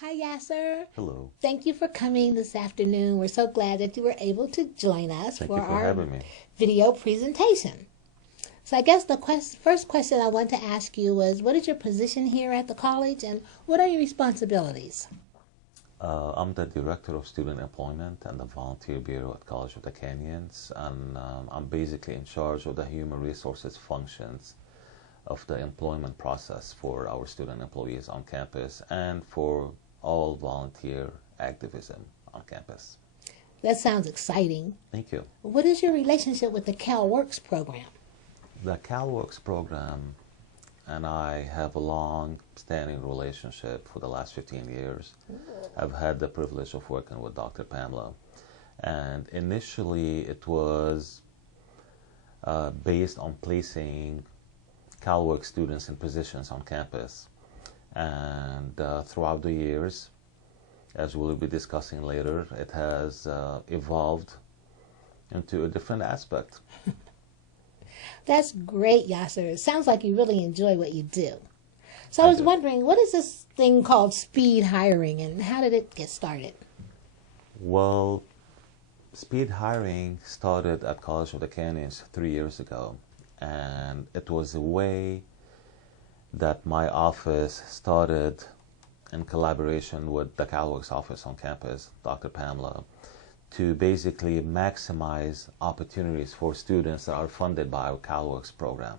Hi, Yasser. Hello. Thank you for coming this afternoon. We're so glad that you were able to join us Thank for you for our having me. video presentation. So I guess the first question I want to ask you was, what is your position here at the college and what are your responsibilities? I'm the Director of Student Employment and the Volunteer Bureau at College of the Canyons, and I'm basically in charge of the human resources functions of the employment process for our student employees on campus and for all volunteer activism on campus. That sounds exciting. Thank you. What is your relationship with the CalWorks program? The CalWorks program and I have a long-standing relationship for the last 15 years. I've had the privilege of working with Dr. Pamela, and initially it was based on placing CalWorks students in positions on campus. And throughout the years, as we'll be discussing later, it has evolved into a different aspect. That's great, Yasser. It sounds like you really enjoy what you do. So I I was do. wondering, what is this thing called speed hiring and how did it get started? Well, speed hiring started at College of the Canyons 3 years ago, and it was a way that my office started in collaboration with the CalWorks office on campus, Dr. Pamela, to basically maximize opportunities for students that are funded by our CalWorks program.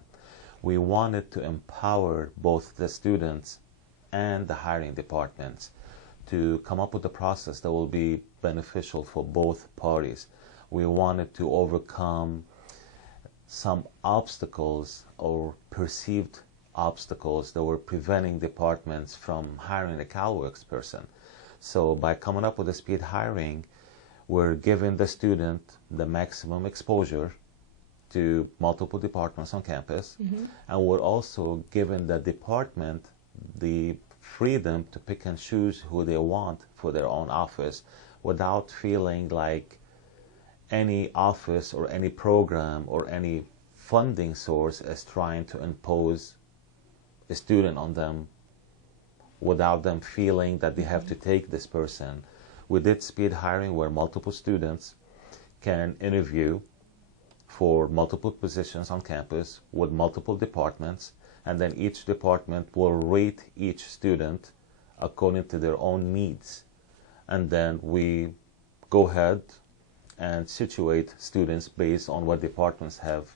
We wanted to empower both the students and the hiring departments to come up with a process that will be beneficial for both parties. We wanted to overcome some obstacles or perceived obstacles that were preventing departments from hiring a CalWorks person. So by coming up with a speed hiring, we're giving the student the maximum exposure to multiple departments on campus, and we're also giving the department the freedom to pick and choose who they want for their own office without feeling like any office or any program or any funding source is trying to impose a student on them without them feeling that they have to take this person. We did speed hiring where multiple students can interview for multiple positions on campus with multiple departments, and then each department will rate each student according to their own needs. And then we go ahead and situate students based on what departments have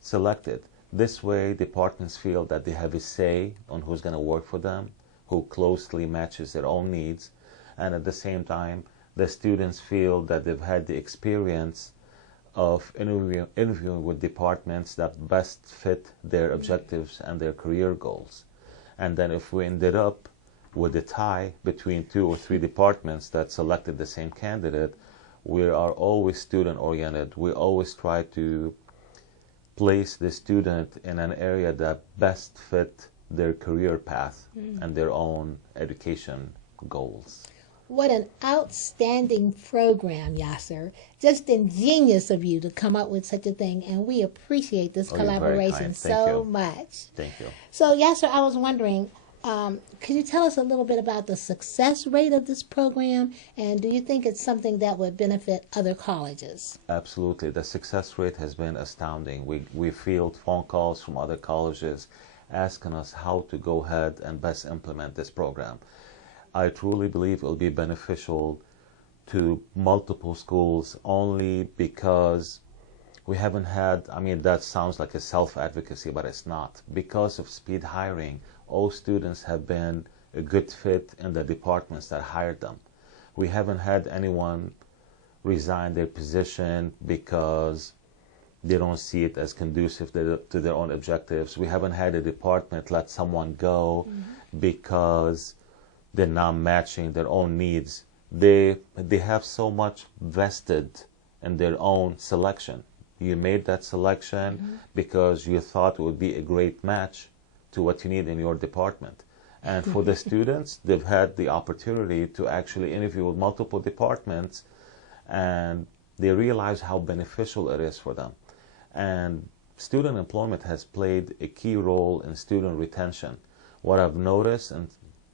selected. This way, departments feel that they have a say on who's going to work for them, who closely matches their own needs, and at the same time, the students feel that they've had the experience of interviewing with departments that best fit their objectives and their career goals. And then if we ended up with a tie between 2 or 3 departments that selected the same candidate, we are always student-oriented. We always try to place the student in an area that best fit their career path and their own education goals. What an outstanding program, Yasser. Just ingenious of you to come up with such a thing, and we appreciate this Oh, you're very collaboration kind. Thank so you. much. Thank you. So, Yasser, I was wondering, could you tell us a little bit about the success rate of this program, and do you think it's something that would benefit other colleges? Absolutely. The success rate has been astounding. We field phone calls from other colleges asking us how to go ahead and best implement this program. I truly believe it will be beneficial to multiple schools only because we haven't had, I mean, that sounds like a self-advocacy, but it's not. Because of speed hiring, all students have been a good fit in the departments that hired them. We haven't had anyone resign their position because they don't see it as conducive to their own objectives. We haven't had a department let someone go because they're not matching their own needs. They have so much vested in their own selection. You made that selection because you thought it would be a great match to what you need in your department. And for the students, they've had the opportunity to actually interview with multiple departments, and they realize how beneficial it is for them. And student employment has played a key role in student retention. What I've noticed in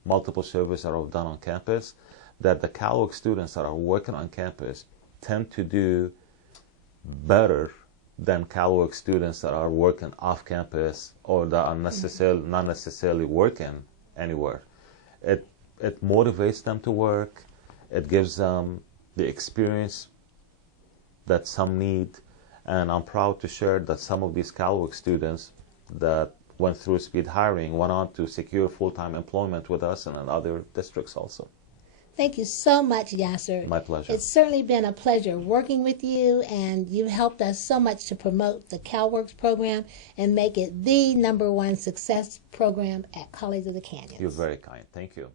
multiple surveys that are done on campus, that the CalWorks students that are working on campus tend to do better than CalWorks students that are working off campus or that are not necessarily working anywhere. It motivates them to work. It gives them the experience that some need, and I'm proud to share that some of these CalWorks students that went through speed hiring went on to secure full-time employment with us and in other districts also. Thank you so much, Yasser. My pleasure. It's certainly been a pleasure working with you, and you've helped us so much to promote the CalWorks program and make it the #1 success program at College of the Canyons. You're very kind. Thank you.